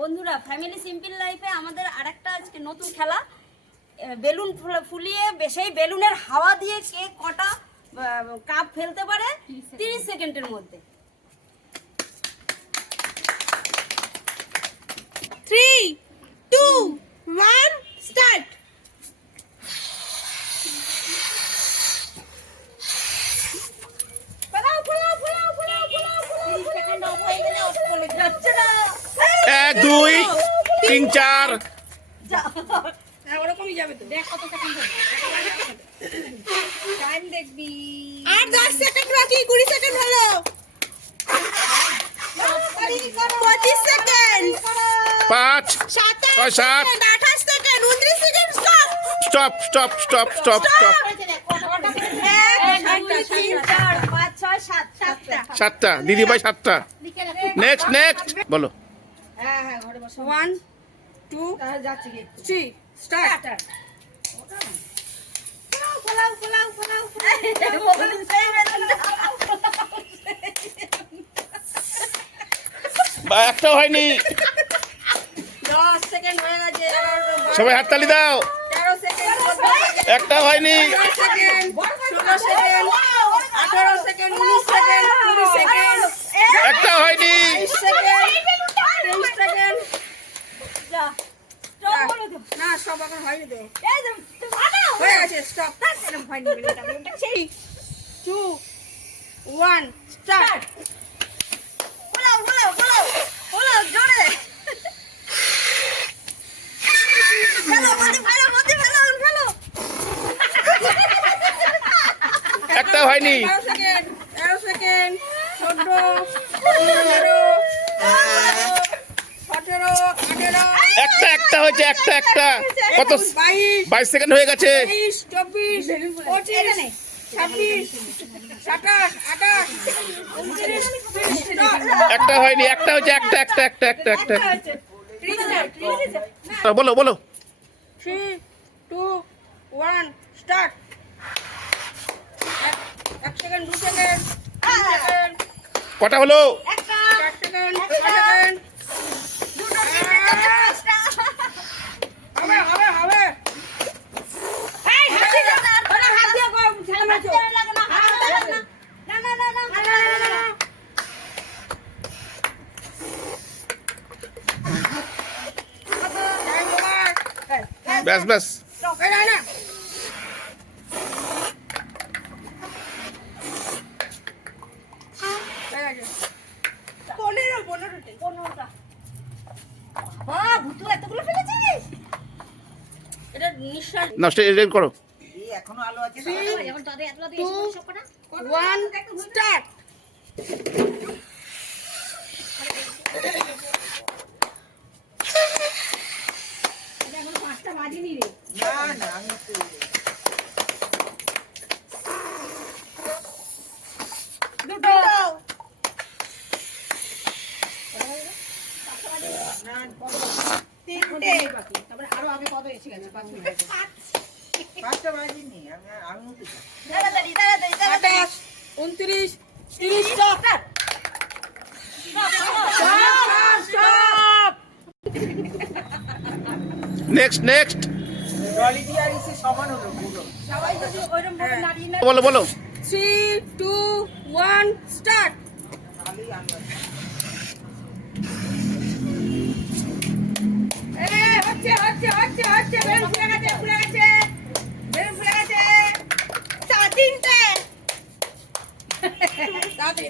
বন্ধুরা family simple লাইফে আমাদের আরেকটা আজকে নতুন খেলা বেলুন ফুলিয়ে সেই বেলুনের হাওয়া দিয়ে কে কটা কাপ ফেলতে পারে 30 সেকেন্ডের মধ্যে। 3, 2, 1, স্টার্ট। এক দুই তিন চার ওরকমই যাবে তো। দেখ কত সেকেন্ড হবে। টাইম দেখবি। আর 10 সেকেন্ড বাকি, 20 সেকেন্ড হলো। 25 second. 5 27 7 28 second, 29 second. Stop stop stop stop stop. 7টা দিদি ভাই 7টা। নেক্সট নেক্সট বলো। 1 2 3 স্টার্ট। একটাও হয়নি। 10 সেকেন্ড হয়ে গেছে। সবাই হাততালি দাও। 13 সেকেন্ড। একটাও হয়নি। 16 second, 17 second, 18 second, 19 second, 20 second, একটাও হয়নি। 22 সেকেন্ড, 23 সেকেন্ড। না সব এখন হয়নি তো। হয়ে গেছে, স্টপ। হয়নি বলে 2 1 স্টার্ট। একটাও হয়নি। 13 সেকেন্ড, 14 সেকেন্ড, 14 15 17 18 একটা হয়েছে একটা কত 22 22 সেকেন্ড হয়ে গেছে। 23 24 25 26 27 28 29 30। একটা হয়নি। একটা হচ্ছে একটা। বলো বলো। 3 2 1 স্টার্ট। 1 সেকেন্ড, 2 সেকেন্ড, 3 সেকেন্ড, কটা হলো? 4 সেকেন্ড, 5 সেকেন্ড। হবে। ব্যাস ব্যাস। এটা নিঃশ্বাস। নষ্ট করো। এখনো আলো আছে। 1 স্টার্ট। না না আমি তো পাঁচটা বাজিনি আমি 28 29 30 স্টপ। নেক্সট নেক্সট জলি দিয়ে আর এসে সমান হলো পুরো। সবাই যদি ওইরকম ভাবে নাড়িয়ে না বলো বলো। 3 2 1 স্টার্ট। খালি আমরা হচ্ছে বেলুন ফুলে গেছে। তিনটে। তাড়াতাড়ি।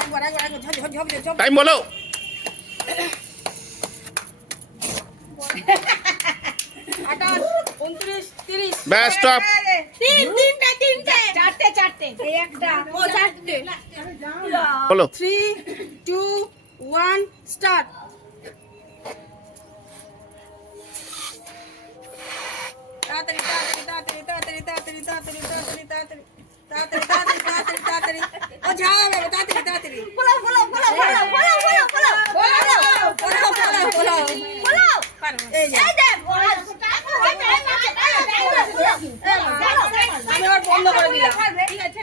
একবার। টাইম বলো। 28 29 30। ব্যাস স্টপ। তিনটে। চারটে। একটা। ও চারটে। বলো। 3 2 1 স্টার্ট। তাড়াতাড়ি। ও যাও বাবা, তাড়াতাড়ি। এই যে আমি আবার বন্ধ করে দিলাম। ঠিক আছে।